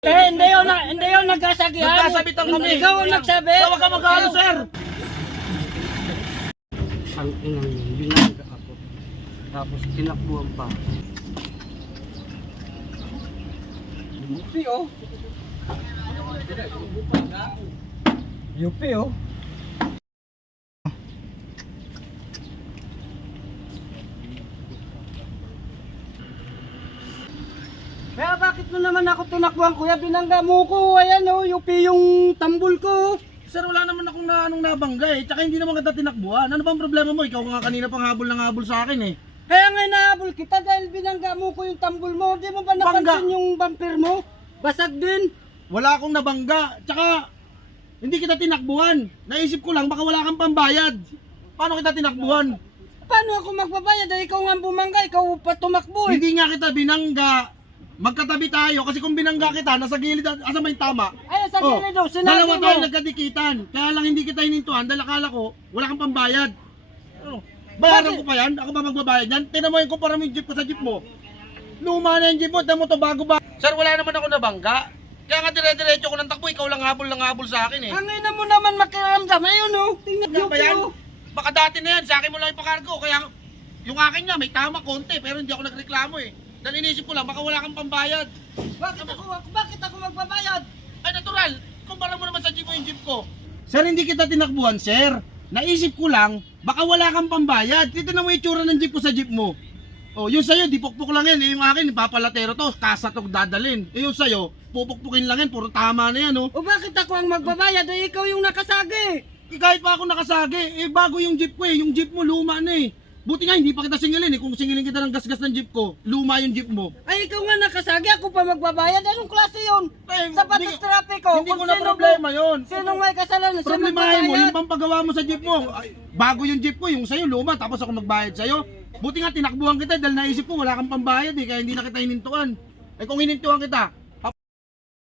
Hindi yun nagkasagihan. Nagkasabitan kami. Ikaw ang nagsabi. Tawa ka mag-alo, sir. Ang inang yun, binangga ako. Tapos tinakbuhan pa. Yupi oh. Yupi oh. Kaya bakit mo naman ako tinakbuhan, kuya? Binangga mo ko. Ayan oh, yupi yung tambol ko. Sir, wala naman akong anong nabangga eh. Tsaka hindi naman kita tinakbuhan. Ano bang problema mo? Ikaw nga kanina pang habol ng habol sa akin eh. Kaya nga nahabol kita dahil binangga mo ko yung tambol mo. Di mo ba napansin Bangga. yung bumper mo? Basag din. Wala akong nabangga. Tsaka, hindi kita tinakbuhan. Naisip ko lang, baka wala kang pambayad. Paano kita tinakbuhan? Paano ako magbabayad? Dahil ikaw nga bumangga, ikaw pa tumakbo eh. Hindi nga kita binangga. Magkatabi tayo kasi kung binangga kita, nasa gilid, asa may tama. Ay, sa gilid daw, sinabi Dalawa mo. tayo nagkadikitan. Kaya lang hindi kita hinintuan dahil akala ko, wala kang pambayad. Ano? Bayaran ko pa yan? Ako ba magbabayad yan? Tingnan mo yung kumpara mo yung jeep ko sa jeep mo. Luma na yung jeep mo, tingnan mo to bago ba? Sir, wala naman ako nabangga. Kaya nga dire-diretso ko ng takbo, ikaw lang habol sa akin eh. Ang ina mo naman makiramdam. Ayun oh, tingnan Ano yung ba yan? view. Baka dati na yan, sa akin mo lang ipakargo. Kaya yung akin niya, may tama konti, pero hindi ako nagreklamo eh. Dahil inisip ko lang, baka wala kang pambayad. Bakit ako magbabayad? Ay natural, kumpara mo naman sa jeep mo yung jeep ko. Sir, hindi kita tinakbuhan, sir. Naisip ko lang, baka wala kang pambayad. Titignan mo yung itsura ng jeep ko sa jeep mo. Oh, yung sa'yo, di pukpuk lang yan. Yung akin, papalatero to, kasa to dadalin. Yung sa'yo, pupukpukin lang yan, puro tama na yan, oh. O bakit ako ang magbabayad? Eh, ikaw yung nakasagi. Kahit pa ako nakasagi, bago yung jeep ko eh. Yung jeep mo, luma na eh. Buti nga, hindi pa kita singilin eh. Kung singilin kita ng gasgas ng jeep ko, luma yung jeep mo. Ay, ikaw nga nakasagi. Ako pa magbabayad. Anong klase yun? Eh, Sapatos hindi- trapiko. Hindi ko na problema yun. Sinong may kasalanan? Siya Problemahin mo, magbabayad. yung pampagawa mo sa jeep mo. Ay, bago yung jeep ko, yung sa'yo luma, tapos ako magbayad sa'yo. Buti nga, tinakbuhan kita dahil naisip ko, wala kang pambayad eh, kaya hindi na kita hinintuan. Eh kung hinintuan kita,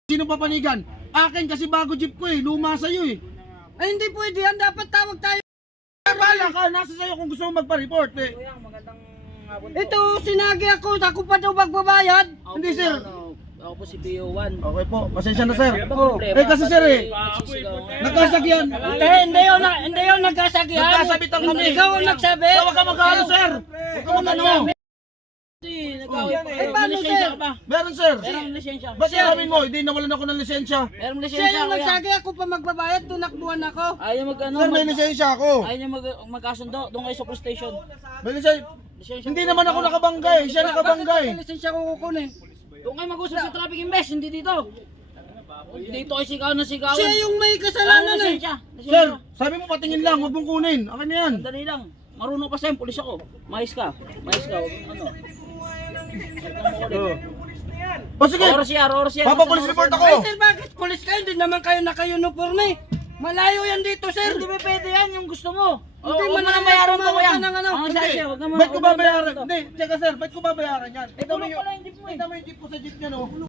sino papanigan? Akin kasi bago jeep ko eh, luma sa'yo eh. Ay, hindi pwede yan. Dapat tawag tayo. Bala ka, nasa sa'yo kung gusto mo magpa-report eh. Ito, sinagi ako. Ako pa daw magbabayad. Hindi sir. Ako po si BO1. Okay po, pasensya na sir. Problema? Eh kasi sir eh, nagkasagyan. Hindi yun nagkasagihan. Nagkasabitan kami. Ikaw ang nagsabi. Tawa ka mag-alo sir. Huwag ka mag-ano. Eh, paano, sir? Meron sir. Merong lisensya. Ba't sinamin mo, hindi nawalan ako ng lisensya? Merong Siya lisensya yung kuya. nagsagi. Ako pa magbabayad. Tunakbuhan ako. Ayaw mag ano. Sir, may lisensya ako. Ayaw niya magkasundo. Doon kayo sa police station. May lisensya. Lisensya. Hindi naman ako nakabangga eh. Siya nakabangga eh. Bakit may lisensya ko kukunin? Doon kayo mag-usap sa traffic invest. Hindi dito. Dito kayo sigaw na sigawan. Siya yung may kasalanan eh. Lisensya. Sir, sabi mo patingin lang, huwag mong kunin. Akin na yan. Dali lang. Marunong pa sa'yo, pulis ako. Mais ka. Mais ka. Ano? O sige, Oras yan. papapolis report ako. Ay, sir, bakit polis kayo? Hindi naman kayo naka-uniform eh. Malayo yan dito, sir. Hindi ba pwede yan yung gusto mo? Hindi Huwag mo mo na na bayaran tumawag ko yan. ka ng ano. Ang Hindi, sa'yo, huwag mo ba't ko huwag mo babayaran? to. Hindi, teka sir, ba't ko babayaran yan? Eh, Tignan mo tulong pala yung jeep mo eh. tignan mo yung jeep ko sa jeep niya no.